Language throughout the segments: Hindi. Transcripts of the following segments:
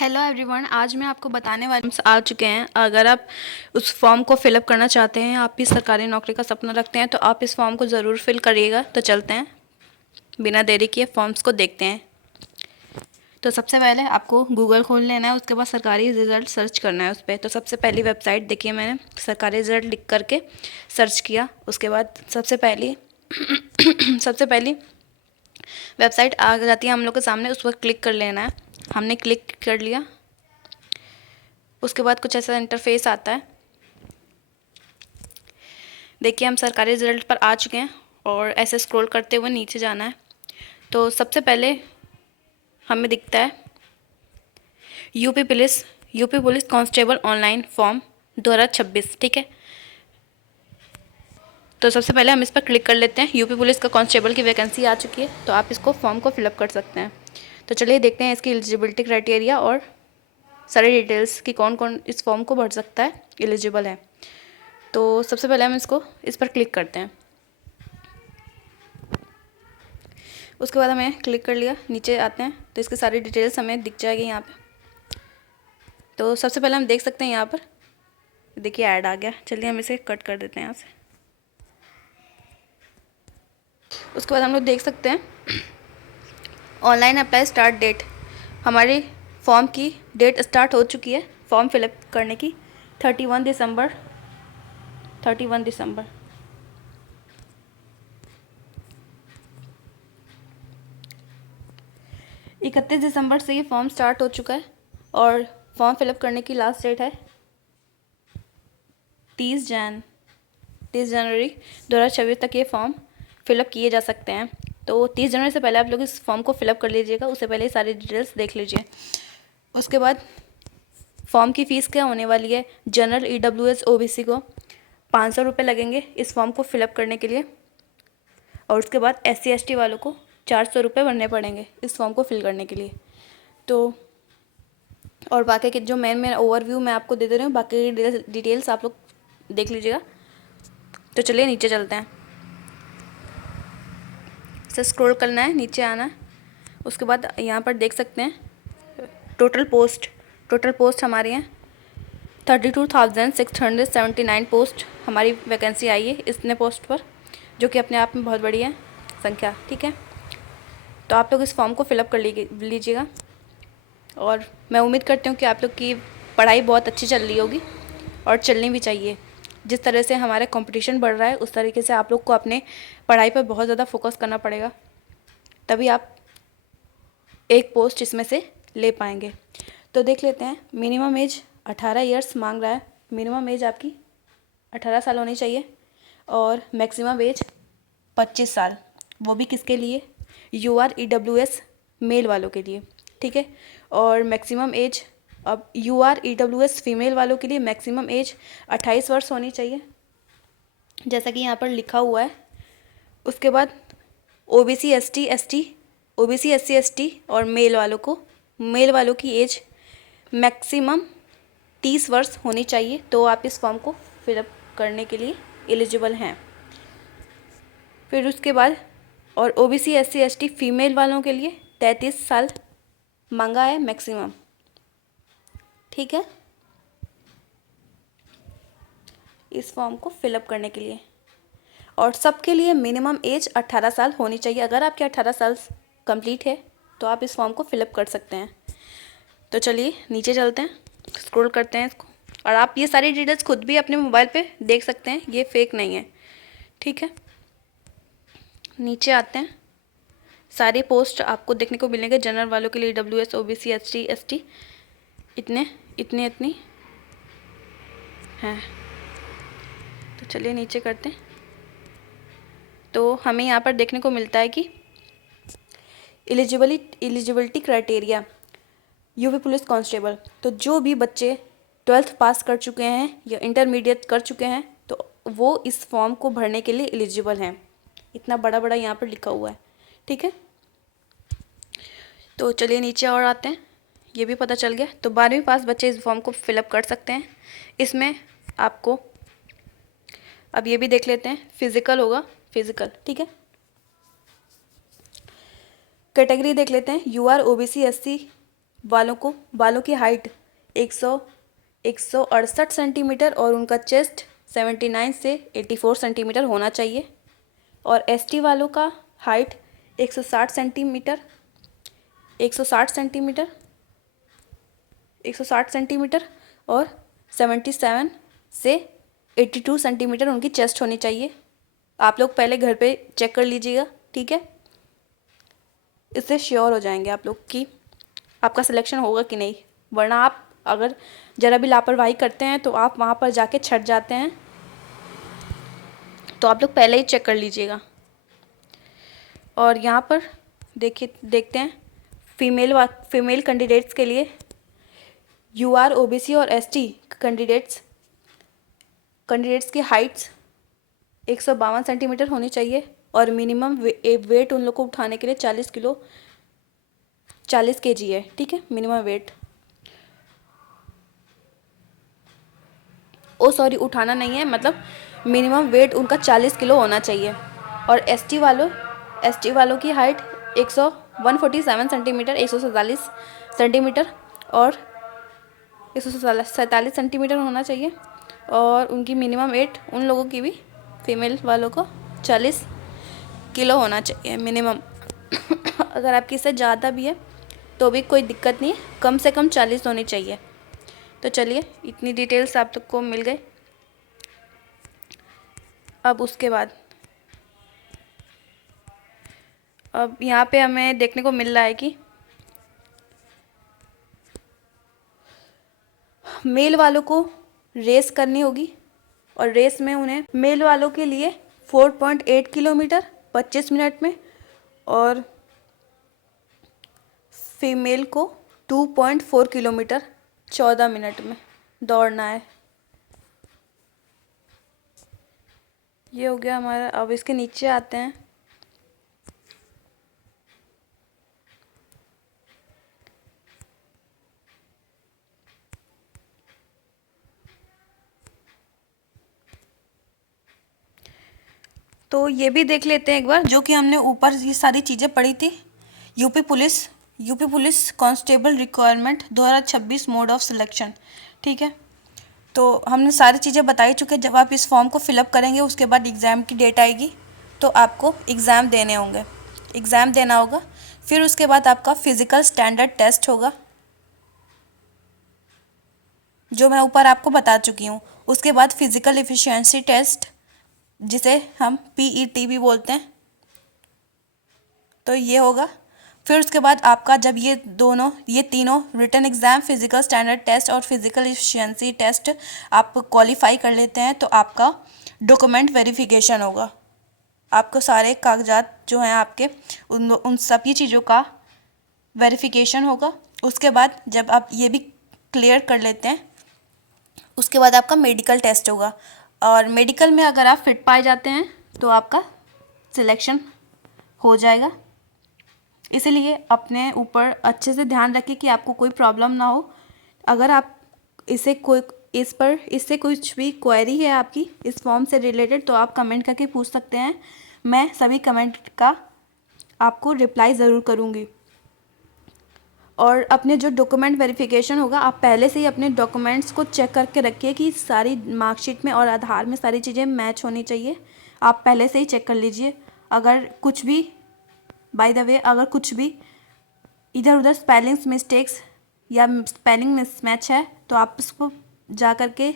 हेलो एवरीवन, आज मैं आपको बताने वाली आ चुके हैं। अगर आप उस फॉर्म को फिलअप करना चाहते हैं, आप भी सरकारी नौकरी का सपना रखते हैं, तो आप इस फॉर्म को ज़रूर फिल करिएगा। तो चलते हैं, बिना देरी किए फॉर्म्स को देखते हैं। तो सबसे पहले आपको गूगल खोल लेना है, उसके बाद सरकारी रिज़ल्ट सर्च करना है उस पर। तो सबसे पहली वेबसाइट देखिए, मैंने सरकारी रिज़ल्ट लिख करके सर्च किया। उसके बाद सबसे पहली सबसे पहली वेबसाइट आ जाती है हम लोग के सामने, उस पर क्लिक कर लेना है। हमने क्लिक कर लिया। उसके बाद कुछ ऐसा इंटरफेस आता है। देखिए, हम सरकारी रिजल्ट पर आ चुके हैं और ऐसे स्क्रॉल करते हुए नीचे जाना है। तो सबसे पहले हमें दिखता है UP police constable online form 2026। ठीक है, तो सबसे पहले हम इस पर क्लिक कर लेते हैं। यूपी पुलिस का कांस्टेबल की वैकेंसी आ चुकी है, तो आप इसको फॉर्म को फिलअप कर सकते हैं। तो चलिए देखते हैं इसकी एलिजिबिलिटी क्राइटेरिया और सारी डिटेल्स कि कौन कौन इस फॉर्म को भर सकता है, एलिजिबल है। तो सबसे पहले हम इस पर क्लिक करते हैं। उसके बाद हमें क्लिक कर लिया, नीचे आते हैं तो इसकी सारी डिटेल्स हमें दिख जाएगी यहाँ पे। तो सबसे पहले हम देख सकते हैं यहाँ पर, देखिए ऐड आ गया। चलिए हम इसे कट कर देते हैं यहाँ से। उसके बाद हम लोग देख सकते हैं ऑनलाइन अप्लाई स्टार्ट डेट। हमारी फॉर्म की डेट स्टार्ट हो चुकी है फॉर्म फिलअप करने की। 31 दिसंबर 31 दिसंबर से ये फॉर्म स्टार्ट हो चुका है और फॉर्म फिलअप करने की लास्ट डेट है 30 जनवरी 2026 तक ये फॉर्म फिलअप किए जा सकते हैं। तो 30 जनवरी से पहले आप लोग इस फॉर्म को फिलअप कर लीजिएगा, उससे पहले सारी डिटेल्स देख लीजिए। उसके बाद फॉर्म की फ़ीस क्या होने वाली है। जनरल EWS OBC को 500 रुपये लगेंगे इस फॉर्म को फिलअप करने के लिए, और उसके बाद SC ST वालों को 400 रुपये भरने पड़ेंगे इस फॉर्म को फिल करने के लिए। तो और बाकी के जो मेन ओवरव्यू मैं आपको दे रही हूँ, बाकी डिटेल्स आप लोग देख लीजिएगा। तो चलिए नीचे चलते हैं। इसे स्क्रॉल करना है, नीचे आना है। उसके बाद यहाँ पर देख सकते हैं टोटल पोस्ट हमारी हैं 32,679 पोस्ट हमारी वैकेंसी आई है इतने पोस्ट पर, जो कि अपने आप में बहुत बड़ी है संख्या। ठीक है, तो आप लोग इस फॉर्म को फिलअप कर लीजिएगा। और मैं उम्मीद करती हूँ कि आप लोग की पढ़ाई बहुत अच्छी चल रही होगी और चलनी भी चाहिए। जिस तरह से हमारा कंपटीशन बढ़ रहा है, उस तरीके से आप लोग को अपने पढ़ाई पर बहुत ज़्यादा फोकस करना पड़ेगा, तभी आप एक पोस्ट इसमें से ले पाएंगे। तो देख लेते हैं। मिनिमम एज 18 ईयर्स मांग रहा है। मिनिमम एज आपकी 18 साल होनी चाहिए और मैक्सिमम एज 25 साल। वो भी किसके लिए? UR EWS मेल वालों के लिए। ठीक है, और मैक्सिमम एज अब UR EWS फीमेल वालों के लिए मैक्सिमम एज 28 वर्ष होनी चाहिए, जैसा कि यहाँ पर लिखा हुआ है। उसके बाद OBC SC ST और मेल वालों की एज मैक्सिमम 30 वर्ष होनी चाहिए, तो आप इस फॉर्म को फिलअप करने के लिए एलिजिबल हैं। फिर उसके बाद और OBC SC ST फीमेल वालों के लिए 33 साल मांगा है मैक्सिमम। ठीक है, इस फॉर्म को फिलअप करने के लिए, और सबके लिए मिनिमम एज 18 साल होनी चाहिए। अगर आपके 18 साल कंप्लीट है तो आप इस फॉर्म को फिलअप कर सकते हैं। तो चलिए नीचे चलते हैं, स्क्रॉल करते हैं इसको, और आप ये सारी डिटेल्स खुद भी अपने मोबाइल पे देख सकते हैं, ये फेक नहीं है। ठीक है, नीचे आते हैं। सारे पोस्ट आपको देखने को मिलेंगे। जनरल वालों के लिए EWS OBC SC ST इतनी हैं। तो चलिए नीचे करते हैं। तो हमें यहाँ पर देखने को मिलता है कि eligibility criteria UP police constable. तो जो भी बच्चे 12th पास कर चुके हैं या इंटरमीडिएट कर चुके हैं, तो वो इस फॉर्म को भरने के लिए एलिजिबल हैं। इतना बड़ा बड़ा यहाँ पर लिखा हुआ है। ठीक है, तो चलिए नीचे और आते हैं। ये भी पता चल गया। तो 12वीं पास बच्चे इस फॉर्म को फिलअप कर सकते हैं। इसमें आपको अब ये भी देख लेते हैं, फिजिकल होगा, फिजिकल। ठीक है, कैटेगरी देख लेते हैं। UR OBC SC बालों की हाइट 168 सेंटीमीटर और उनका चेस्ट 79 से 84 सेंटीमीटर होना चाहिए। और एसटी वालों का हाइट 160 सेंटीमीटर 160 सेंटीमीटर 160 सेंटीमीटर और 77 से 82 सेंटीमीटर उनकी चेस्ट होनी चाहिए। आप लोग पहले घर पे चेक कर लीजिएगा, ठीक है। इससे श्योर हो जाएंगे आप लोग कि आपका सिलेक्शन होगा कि नहीं, वरना आप अगर ज़रा भी लापरवाही करते हैं तो आप वहाँ पर जाके छट जाते हैं। तो आप लोग पहले ही चेक कर लीजिएगा। और यहाँ पर देखते हैं फीमेल कैंडिडेट्स के लिए यूआर, ओबीसी और एसटी कैंडिडेट्स की हाइट्स 152 सेंटीमीटर होनी चाहिए और मिनिमम वेट उन लोग को उठाने के लिए 40 केजी है, ठीक है, मिनिमम वेट। सॉरी, उठाना नहीं है, मतलब मिनिमम वेट उनका 40 किलो होना चाहिए। और एसटी वालों की हाइट 147 सेंटीमीटर 147 सेंटीमीटर और 147 सेंटीमीटर होना चाहिए। और उनकी मिनिमम वेट उन लोगों की भी, फीमेल वालों को 40 किलो होना चाहिए मिनिमम। अगर आपकी इससे ज़्यादा भी है तो भी कोई दिक्कत नहीं है, कम से कम 40 होनी चाहिए। तो चलिए, इतनी डिटेल्स आप तक को मिल गए। अब उसके बाद अब यहाँ पे हमें देखने को मिल रहा है कि मेल वालों को रेस करनी होगी और रेस में उन्हें मेल वालों के लिए 4.8 किलोमीटर 25 मिनट में और फीमेल को 2.4 किलोमीटर 14 मिनट में दौड़ना है। ये हो गया हमारा। अब इसके नीचे आते हैं। तो ये भी देख लेते हैं एक बार, जो कि हमने ऊपर ये सारी चीज़ें पढ़ी थी। UP police constable requirement 2026 mode of selection, ठीक है। तो हमने सारी चीज़ें बताई चुके। जब आप इस फॉर्म को फिलअप करेंगे उसके बाद एग्ज़ाम की डेट आएगी तो आपको एग्ज़ाम देना होगा। फिर उसके बाद आपका फिज़िकल स्टैंडर्ड टेस्ट होगा, जो मैं ऊपर आपको बता चुकी हूँ। उसके बाद फिज़िकल एफिशिएंसी टेस्ट, जिसे हम पीईटी भी बोलते हैं, तो ये होगा। फिर उसके बाद आपका जब ये तीनों written exam, physical standard test और फिज़िकल एफिशिएंसी टेस्ट आप क्वालिफाई कर लेते हैं तो आपका डॉक्यूमेंट वेरिफिकेशन होगा। आपको सारे कागजात जो हैं आपके उन सभी चीज़ों का वेरिफिकेशन होगा। उसके बाद जब आप ये भी क्लियर कर लेते हैं उसके बाद आपका मेडिकल टेस्ट होगा। और मेडिकल में अगर आप फिट पाए जाते हैं तो आपका सिलेक्शन हो जाएगा। इसीलिए अपने ऊपर अच्छे से ध्यान रखें कि आपको कोई प्रॉब्लम ना हो। अगर आप इससे कुछ भी क्वेरी है आपकी इस फॉर्म से रिलेटेड तो आप कमेंट करके पूछ सकते हैं। मैं सभी कमेंट का आपको रिप्लाई ज़रूर करूँगी। और अपने जो डॉक्यूमेंट वेरिफिकेशन होगा, आप पहले से ही अपने डॉक्यूमेंट्स को चेक करके रखिए कि सारी मार्कशीट में और आधार में सारी चीज़ें मैच होनी चाहिए। आप पहले से ही चेक कर लीजिए। अगर कुछ भी अगर कुछ भी इधर उधर स्पेलिंग्स मिस्टेक्स या स्पेलिंग मिसमैच है तो आप उसको जा कर के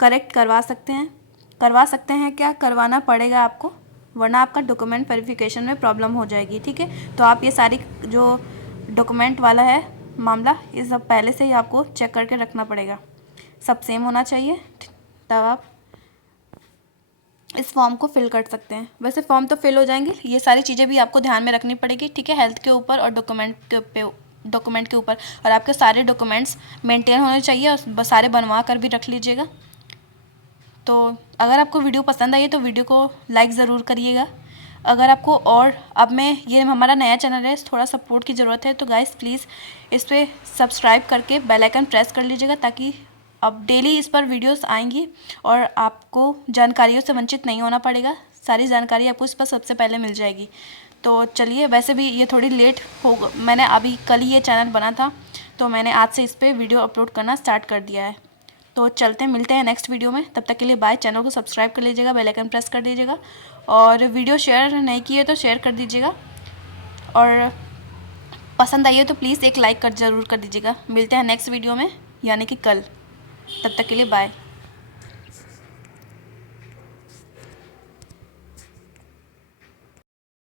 करेक्ट करवा सकते हैं। क्या करवाना पड़ेगा आपको, वरना आपका डॉक्यूमेंट वेरिफिकेशन में प्रॉब्लम हो जाएगी, ठीक है। तो आप ये सारी जो डॉक्यूमेंट वाला है मामला, ये सब पहले से ही आपको चेक करके रखना पड़ेगा। सब सेम होना चाहिए, तब आप इस फॉर्म को फिल कर सकते हैं। वैसे फॉर्म तो फिल हो जाएंगे, ये सारी चीज़ें भी आपको ध्यान में रखनी पड़ेगी, ठीक है। हेल्थ के ऊपर और डॉक्यूमेंट के ऊपर, और आपके सारे डॉक्यूमेंट्स मेंटेन होने चाहिए और सारे बनवा कर भी रख लीजिएगा। तो अगर आपको वीडियो पसंद आई है तो वीडियो को लाइक ज़रूर करिएगा। अगर आपको ये हमारा नया चैनल है, थोड़ा सपोर्ट की ज़रूरत है, तो गाइस प्लीज़ इस पर सब्सक्राइब करके बेल आइकन प्रेस कर लीजिएगा, ताकि अब डेली इस पर वीडियोस आएंगी और आपको जानकारियों से वंचित नहीं होना पड़ेगा। सारी जानकारी आपको इस पर सबसे पहले मिल जाएगी। तो चलिए, वैसे भी ये थोड़ी लेट हो, मैंने अभी कल ही ये चैनल बना था, तो मैंने आज से इस पर वीडियो अपलोड करना स्टार्ट कर दिया है। तो चलते हैं, मिलते हैं नेक्स्ट वीडियो में। तब तक के लिए बाय। चैनल को सब्सक्राइब कर लीजिएगा, बेल आइकन प्रेस कर दीजिएगा, और वीडियो शेयर नहीं किए तो शेयर कर दीजिएगा, और पसंद आई हो तो प्लीज़ एक लाइक ज़रूर कर दीजिएगा। मिलते हैं नेक्स्ट वीडियो में, यानी कि कल। तब तक के लिए बाय।